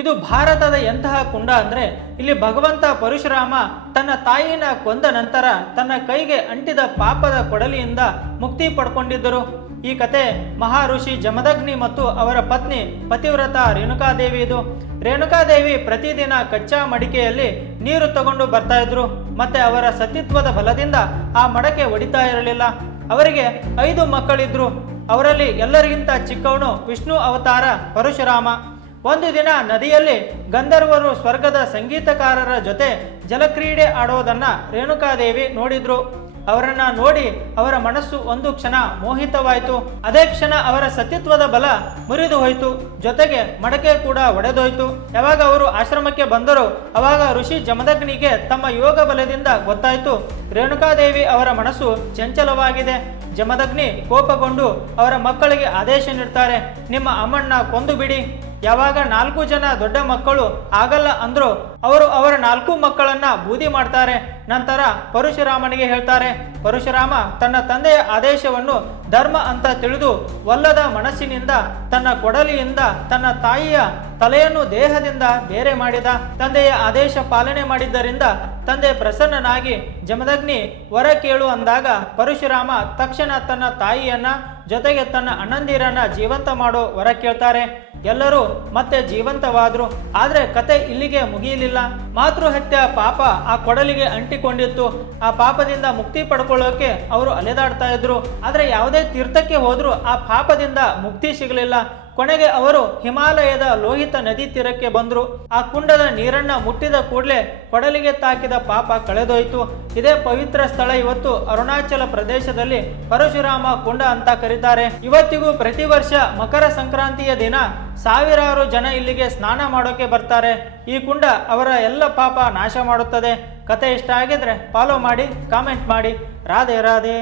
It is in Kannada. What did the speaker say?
ಇದು ಭಾರತದ ಎಂತಹ ಕುಂಡ ಅಂದ್ರೆ ಇಲ್ಲಿ ಭಗವಂತ ಪರಶುರಾಮ ತನ್ನ ತಾಯಿನ ಕೊಂದ ನಂತರ ತನ್ನ ಕೈಗೆ ಅಂಟಿದ ಪಾಪದ ಕೊಡಲಿಯಿಂದ ಮುಕ್ತಿ ಪಡ್ಕೊಂಡಿದ್ದರು. ಈ ಕತೆ ಮಹಾಋಷಿ ಜಮದಗ್ನಿ ಮತ್ತು ಅವರ ಪತ್ನಿ ಪತಿವ್ರತ ರೇಣುಕಾದೇವಿ. ಇದು ರೇಣುಕಾದೇವಿ ಪ್ರತಿದಿನ ಕಚ್ಚಾ ಮಡಿಕೆಯಲ್ಲಿ ನೀರು ತಗೊಂಡು ಬರ್ತಾ ಇದ್ರು. ಮತ್ತೆ ಅವರ ಸತಿತ್ವದ ಬಲದಿಂದ ಆ ಮಡಕೆ ಒಡಿತಾ ಇರಲಿಲ್ಲ. ಅವರಿಗೆ 5 ಮಕ್ಕಳಿದ್ರು. ಅವರಲ್ಲಿ ಎಲ್ಲರಿಗಿಂತ ಚಿಕ್ಕವನು ವಿಷ್ಣು ಅವತಾರ ಪರಶುರಾಮ. ಒಂದು ದಿನ ನದಿಯಲ್ಲಿ ಗಂಧರ್ವರು ಸ್ವರ್ಗದ ಸಂಗೀತಕಾರರ ಜೊತೆ ಜಲಕ್ರೀಡೆ ಆಡೋದನ್ನ ರೇಣುಕಾದೇವಿ ನೋಡಿದ್ರು. ಅವರನ್ನ ನೋಡಿ ಅವರ ಮನಸ್ಸು ಒಂದು ಕ್ಷಣ ಮೋಹಿತವಾಯಿತು. ಅದೇ ಕ್ಷಣ ಅವರ ಸತಿತ್ವದ ಬಲ ಮುರಿದು ಹೋಯಿತು. ಜೊತೆಗೆ ಮಡಕೆ ಕೂಡ ಒಡೆದೋಯ್ತು. ಯಾವಾಗ ಅವರು ಆಶ್ರಮಕ್ಕೆ ಬಂದರು ಅವಾಗ ಋಷಿ ಜಮದಗ್ನಿಗೆ ತಮ್ಮ ಯೋಗ ಬಲದಿಂದ ಗೊತ್ತಾಯಿತು ರೇಣುಕಾದೇವಿ ಅವರ ಮನಸ್ಸು ಚಂಚಲವಾಗಿದೆ. ಜಮದಗ್ನಿ ಕೋಪಗೊಂಡು ಅವರ ಮಕ್ಕಳಿಗೆ ಆದೇಶ ನೀಡ್ತಾರೆ, ನಿಮ್ಮ ಅಮ್ಮನ್ನ ಕೊಂದು ಬಿಡಿ. ಯಾವಾಗ 4 ಜನ ದೊಡ್ಡ ಮಕ್ಕಳು ಆಗಲ್ಲ ಅಂದ್ರು ಅವರು ಅವರ 4 ಮಕ್ಕಳನ್ನ ಬೂದಿ ಮಾಡ್ತಾರೆ. ನಂತರ ಪರಶುರಾಮನಿಗೆ ಹೇಳ್ತಾರೆ. ಪರಶುರಾಮ ತನ್ನ ತಂದೆಯ ಆದೇಶವನ್ನು ಧರ್ಮ ಅಂತ ತಿಳಿದು ಒಲ್ಲದ ಮನಸ್ಸಿನಿಂದ ತನ್ನ ಕೊಡಲಿಯಿಂದ ತನ್ನ ತಾಯಿಯ ತಲೆಯನ್ನು ದೇಹದಿಂದ ಬೇರೆ ಮಾಡಿದ. ತಂದೆಯ ಆದೇಶ ಪಾಲನೆ ಮಾಡಿದ್ದರಿಂದ ತಂದೆ ಪ್ರಸನ್ನನಾಗಿ ಜಮದಗ್ನಿ ವರ ಕೇಳು ಅಂದಾಗ ಪರಶುರಾಮ ತಕ್ಷಣ ತನ್ನ ತಾಯಿಯನ್ನ ಜೊತೆಗೆ ತನ್ನ ಅಣ್ಣಂದಿರನ್ನ ಜೀವಂತ ಮಾಡೋ ವರ ಕೇಳ್ತಾರೆ. ಎಲ್ಲರೂ ಮತ್ತೆ ಜೀವಂತವಾದ್ರು. ಆದ್ರೆ ಕತೆ ಇಲ್ಲಿಗೆ ಮುಗಿಯಲಿಲ್ಲ. ಮಾತೃಹತ್ಯ ಪಾಪ ಆ ಕೊಡಲಿಗೆ ಅಂಟಿಕೊಂಡಿತ್ತು. ಆ ಪಾಪದಿಂದ ಮುಕ್ತಿ ಪಡ್ಕೊಳ್ಳೋಕೆ ಅವರು ಅಲೆದಾಡ್ತಾ ಇದ್ರು. ಆದ್ರೆ ಯಾವುದೇ ತೀರ್ಥಕ್ಕೆ ಹೋದ್ರು ಆ ಪಾಪದಿಂದ ಮುಕ್ತಿ ಸಿಗಲಿಲ್ಲ. ಕೊನೆಗೆ ಅವರು ಹಿಮಾಲಯದ ಲೋಹಿತ ನದಿ ತೀರಕ್ಕೆ ಬಂದ್ರು. ಆ ಕುಂಡದ ನೀರನ್ನ ಮುಟ್ಟಿದ ಕೂಡಲೇ ಕೊಡಲಿಗೆ ತಾಕಿದ ಪಾಪ ಕಳೆದೋಯ್ತು. ಇದೇ ಪವಿತ್ರ ಸ್ಥಳ ಇವತ್ತು ಅರುಣಾಚಲ ಪ್ರದೇಶದಲ್ಲಿ ಪರಶುರಾಮ ಕುಂಡ ಅಂತ ಕರೀತಾರೆ. ಇವತ್ತಿಗೂ ಪ್ರತಿ ವರ್ಷ ಮಕರ ಸಂಕ್ರಾಂತಿಯ ದಿನ ಸಾವಿರಾರು ಜನ ಇಲ್ಲಿಗೆ ಸ್ನಾನ ಮಾಡೋಕೆ ಬರ್ತಾರೆ. ಈ ಕುಂಡ ಅವರ ಎಲ್ಲ ಪಾಪ ನಾಶ ಮಾಡುತ್ತದೆ. ಕತೆ ಇಷ್ಟ ಆಗಿದ್ರೆ ಫಾಲೋ ಮಾಡಿ, ಕಾಮೆಂಟ್ ಮಾಡಿ. ರಾಧೆ ರಾಧೆ.